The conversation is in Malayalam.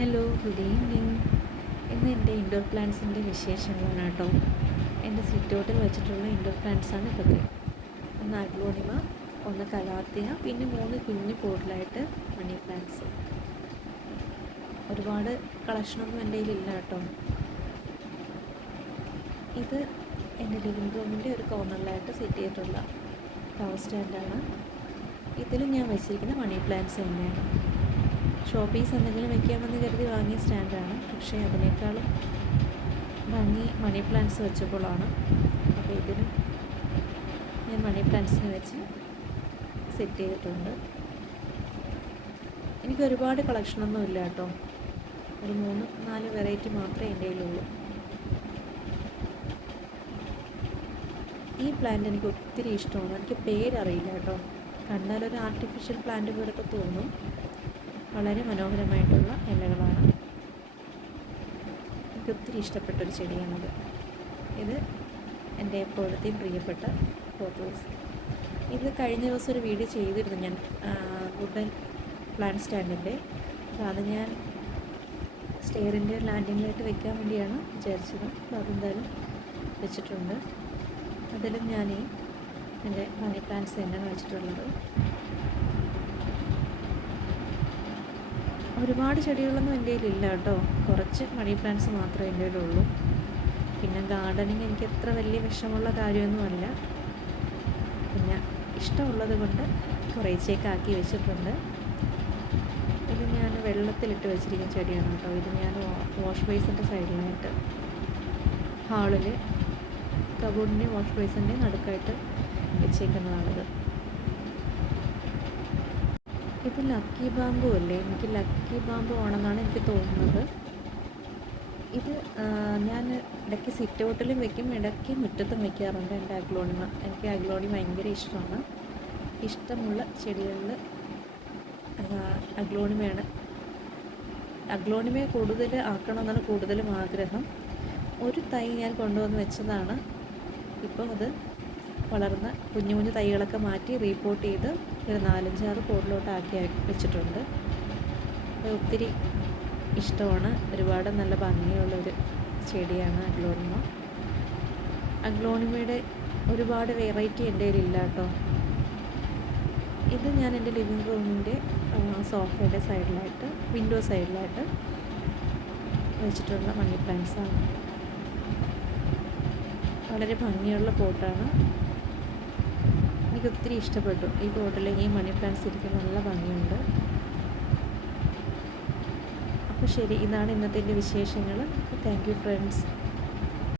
Hello, good evening. ഇന്ന് എൻ്റെ ഇൻഡോർ പ്ലാന്റ്സിൻ്റെ വിശേഷങ്ങളാണ് കേട്ടോ. എൻ്റെ സിറ്റ് ഔട്ടിൽ വെച്ചിട്ടുള്ള ഇൻഡോർ പ്ലാന്റ്സാണ് ഇതൊക്കെ. ഒന്ന് അഗ്ലോണിമ, ഒന്ന് കലാത്തിയ, പിന്നെ 3 കുഞ്ഞു പോട്ടിലായിട്ട് മണി പ്ലാന്റ്സ്. ഒരുപാട് കളക്ഷനൊന്നും എൻ്റെ കയ്യിലില്ല കേട്ടോ. ഇത് എൻ്റെ ലിവിങ് റൂമിൻ്റെ ഒരു കോർണറിലായിട്ട് സെറ്റ് ചെയ്തിട്ടുള്ള ഫ്ലവർ സ്റ്റാൻഡാണ്. ഇതിലും ഞാൻ വെച്ചിരിക്കുന്ന മണി പ്ലാന്റ്സ് തന്നെയാണ്. ഷോ പീസ് എന്തെങ്കിലും വെക്കാമെന്ന് കരുതി വാങ്ങിയ സ്റ്റാൻഡാണ്, പക്ഷേ അതിനേക്കാളും ഭംഗി മണി പ്ലാന്റ്സ് വെച്ചപ്പോഴാണ്. അപ്പോൾ ഇതിനും ഞാൻ മണി പ്ലാന്റ്സിന് വെച്ച് സെറ്റ് ചെയ്തിട്ടുണ്ട്. എനിക്ക് ഒരുപാട് കളക്ഷനൊന്നും ഇല്ല കേട്ടോ. ഒരു 3-4 വെറൈറ്റി മാത്രമേ എൻ്റെ കയ്യിലുള്ളൂ. ഈ പ്ലാന്റ് എനിക്ക് ഒത്തിരി ഇഷ്ടമാണ്. എനിക്ക് പേരറിയില്ല കേട്ടോ. കണ്ടാലൊരു ആർട്ടിഫിഷ്യൽ പ്ലാന്റ് പോലൊക്കെ തോന്നും. വളരെ മനോഹരമായിട്ടുള്ള ഇലകളാണ്. എനിക്ക് ഒത്തിരി ഇഷ്ടപ്പെട്ടൊരു ചെടിയാണത്. ഇത് എൻ്റെ എപ്പോഴത്തെയും പ്രിയപ്പെട്ട ഫോട്ടോസ്. ഇത് കഴിഞ്ഞ ദിവസം ഒരു വീഡിയോ ചെയ്തിരുന്നു ഞാൻ, വുഡൻ പ്ലാന്റ് സ്റ്റാൻഡിൻ്റെ. അപ്പോൾ അത് ഞാൻ സ്റ്റെയറിൻ്റെ ലാൻഡിങ്ങിലായിട്ട് വെക്കാൻ വേണ്ടിയാണ് വിചാരിച്ചത്. അപ്പോൾ അതെന്തായാലും വെച്ചിട്ടുണ്ട്. അതിലും ഞാൻ എൻ്റെ മണി പ്ലാന്റ്സ് തന്നെയാണ് വെച്ചിട്ടുള്ളത്. ഒരുപാട് ചെടികളൊന്നും എൻ്റെ കയ്യിലില്ല കേട്ടോ. കുറച്ച് മണി പ്ലാന്റ്സ് മാത്രമേ എൻ്റെ കയ്യിലുള്ളൂ. പിന്നെ ഗാർഡനിങ് എനിക്ക് അത്ര വലിയ വിഷമമുള്ള കാര്യമൊന്നുമല്ല. പിന്നെ ഇഷ്ടമുള്ളത് കൊണ്ട് കുറേശ്ശേക്ക് ആക്കി വെച്ചിട്ടുണ്ട്. ഇത് ഞാൻ വെള്ളത്തിലിട്ട് വെച്ചിരിക്കുന്ന ചെടിയാണ് കേട്ടോ. ഇത് ഞാൻ വാഷ് ബേസിൻ്റെ സൈഡിലായിട്ട്, ഹാളിൽ കബോർഡിൻ്റെയും വാഷ് ബേസിൻ്റെയും നടുക്കായിട്ട് വെച്ചേക്കുന്നതാണിത്. ഇത് ലക്കി ബാമ്പു അല്ലേ? എനിക്ക് ലക്കി ബാമ്പു ആണെന്നാണ് എനിക്ക് തോന്നുന്നത്. ഇത് ഞാൻ ഇടയ്ക്ക് സിറ്റ് ഔട്ടിലും വെക്കും, ഇടയ്ക്ക് മുറ്റത്തും വെക്കാറുണ്ട് എൻ്റെ അഗ്ലോണിമ. എനിക്ക് അഗ്ലോണിമ ഭയങ്കര ഇഷ്ടമാണ്. ഇഷ്ടമുള്ള ചെടികളിൽ അഗ്ലോണിമയാണ്. അഗ്ലോണിമയെ കൂടുതൽ ആക്കണമെന്നാണ് കൂടുതലും ആഗ്രഹം. ഒരു തൈ ഞാൻ കൊണ്ടുവന്ന് വെച്ചതാണ്. ഇപ്പോൾ അത് വളർന്ന് കുഞ്ഞു കുഞ്ഞു തൈകളൊക്കെ മാറ്റി റീപോർട്ട് ചെയ്ത് ഒരു 4-5-6 പോട്ടിലോട്ട് ആക്കി വെച്ചിട്ടുണ്ട്. അത് ഒത്തിരി ഇഷ്ടമാണ്. ഒരുപാട് നല്ല ഭംഗിയുള്ളൊരു ചെടിയാണ് അഗ്ലോണിമ. അഗ്ലോണിമയുടെ ഒരുപാട് വെറൈറ്റി എൻ്റെ കയ്യിലില്ല കേട്ടോ. ഇത് ഞാൻ എൻ്റെ ലിവിങ് റൂമിൻ്റെ സോഫയുടെ സൈഡിലായിട്ട്, വിൻഡോ സൈഡിലായിട്ട് വെച്ചിട്ടുള്ള മണി പ്ലാന്റ്സാണ്. വളരെ ഭംഗിയുള്ള പോട്ടാണ്. എനിക്ക് ഒത്തിരി ഇഷ്ടപ്പെട്ടു. ഈ പോട്ടിൽ ഈ മണി പ്ലാന്റ്സ് ഇരിക്കാൻ നല്ല ഭംഗിയുണ്ട്. അപ്പോൾ ശരി, ഇതാണ് ഇന്നത്തെ എൻ്റെ വിശേഷങ്ങൾ. Thank you friends.